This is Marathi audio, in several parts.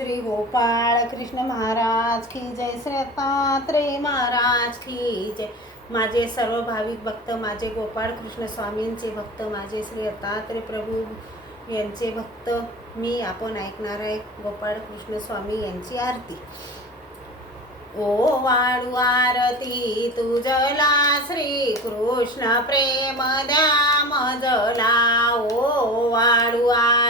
श्री गोपाळ कृष्ण महाराज की जय श्री दत्तात्रेय महाराज की जय. माझे सर्व भाविक भक्त माझे गोपाळ कृष्ण स्वामींचे भक्त माझे श्री दत्तात्रेय प्रभू यांचे भक्त मी आपण ऐकणार आहे गोपाळ कृष्ण स्वामी यांची आरती. ओ वाळू आरती तुझला श्री कृष्ण प्रेम द्या मजला. ओ वाळू आरती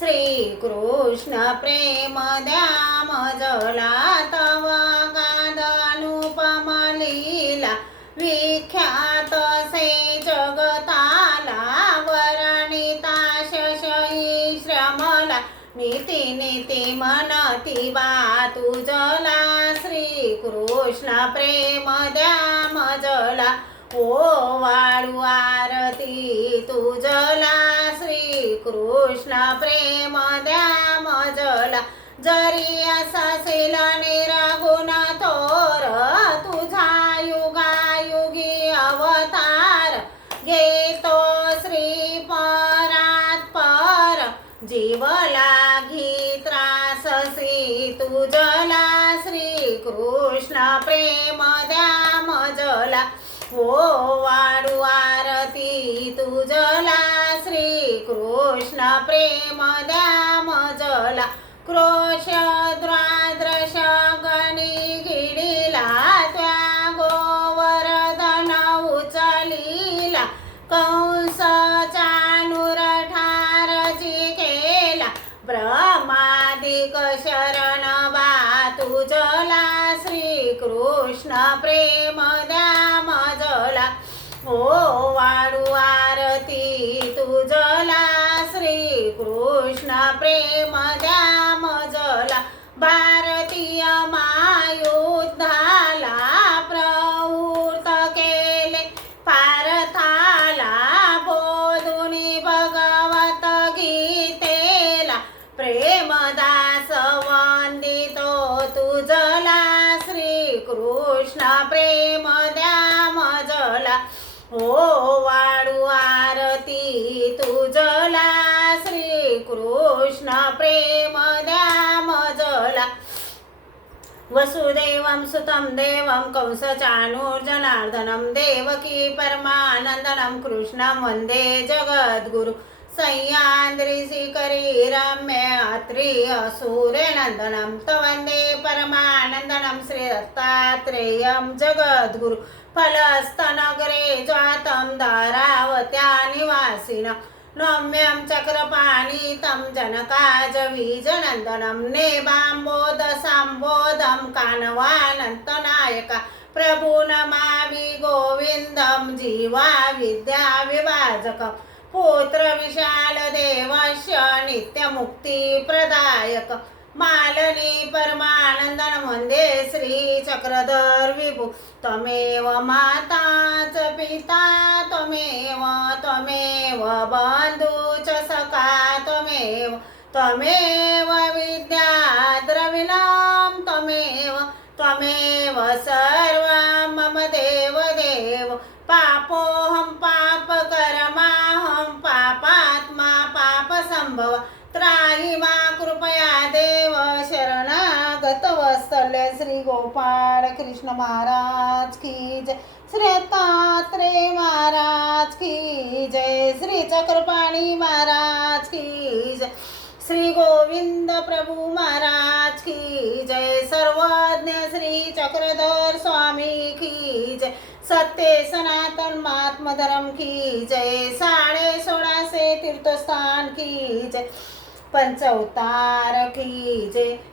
श्री कृष्ण प्रेम द्या जला तव गादनुपमलीला विख्यात से जगताला वरणिता शशयी श्रमला नीती नीती मनती बा तुझला श्री कृष्ण प्रेम द्या मजला ओ वाळुआ कृष्ण प्रेम द्या मजला जरी असेल निरगुण तोर तुझा युगायुगी अवतार घेतो श्री परात पर जीवला घी त्रास श्री तुझला श्री कृष्ण प्रेम द्या मजला ओ हो वाडू आरती तुझला कृष्ण प्रेम द्या मजला क्रोश द्वाद्रश गणी गिडीला त्या गोवर्धन उचलीला कंस चाणूर ठारजी केला ब्रह्मादिक शरण बा तुझला श्री कृष्ण प्रेम द्या मजला ओ वाळू कृष्ण प्रेम द्या मजला भारतीय महायुद्धाला प्रवृत्त केले पारथाला बोधुनी भगवत गीतेला प्रेमदास वंदितो तुझला श्री कृष्ण प्रेम द्या मजला ओ हो वसुदेवं सुतं देवं कंसचाणूर्जनार्दनं देवकी परमानन्दनं कृष्णं वन्दे जगद्गुरु। सह्याद्रिशिखरी रम्य अत्रि सूर्यनन्दनं त वन्दे परमानन्दनं श्रीदत्तात्रेयं जगद्गुरु। फलस्तनगरे जातं धारावत्या निवासिन नम्यं चक्रपाणितं जनकाजवीजनन्दनं नेबाम्बोदसाम्बोधं कानवानन्तनायक। प्रभुनमावि गोविन्दं जीवा विद्याविभाजकं पुत्रविशालदेवस्य नित्यमुक्तिप्रदायक मालनी परमानंदन परमानन्दन श्री चक्रधर विभु। त्वमेव माताच पिता त्वमेव त्वमेव बन्धु च सखा त्वमेव त्वमेव विद्या द्रविणं त्वमेव त्वमेव सर्वं मम देव देव। पापोह श्री गोपाळ कृष्ण महाराज की जय. श्री महाराज की जय. श्री चक्रपाणी महाराज की जय. श्री गोविंद प्रभू महाराज की जय. सर्वज्ञ श्री चक्रधर स्वामी की जय. सत्य सनातन महात्म धर्म की जय. साडे सोळाशे तीर्थस्थान की जय. पंचवतार की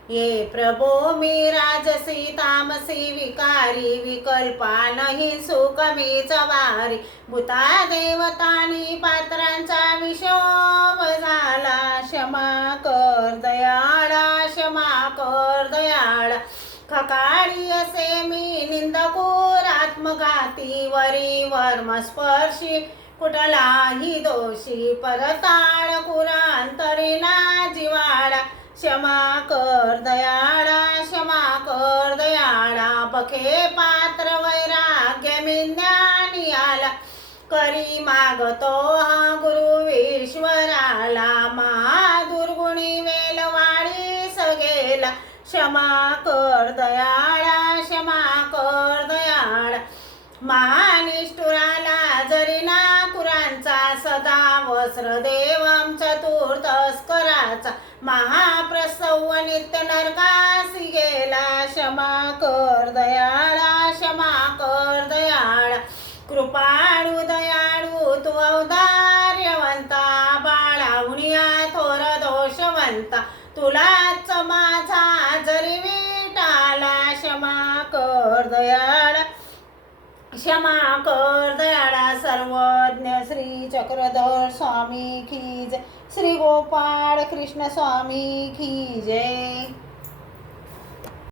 ये प्रभो मी राजसी तामसी विकारी विकल्पा नाही सुख मी चवारी. भूता देवतानी पात्रांचा विषोभ झाला क्षमा कर दयाळा क्षमा कर दयाळा. खकाळी असे मी निंदकूर आत्मघाती वरी वर्मस्पर्शी. कुठलाही दोषी परताळ कुरा क्षमा कर दयाळा क्षमा कर दयाळा. पखे पात्र वैराग्य मी ज्ञानी आला. करी मागतो हा गुरु विश्वराला. मा दुर्गुणी सगेला. क्षमा कर दयाळा क्षमा कर दयाळा. महानिष्ठुराला जरी नाकुरांचा सदा वस्त्र देवम चतुर्थस्कराचा महाप्रसव नित्य नरकासी गेला क्षमा कर दयाळा क्षमा कर दयाळा. कृपाळू दयाळू तू औदार्यवंता बाळावणिया थोर दोषवंता. तुलाच माझा जरी विटाला क्षमा कर दयाळा. क्षमा कर दयाळा सर्वज्ञ श्री चक्रधर स्वामी की जय श्री गोपाळ कृष्ण स्वामी की जय.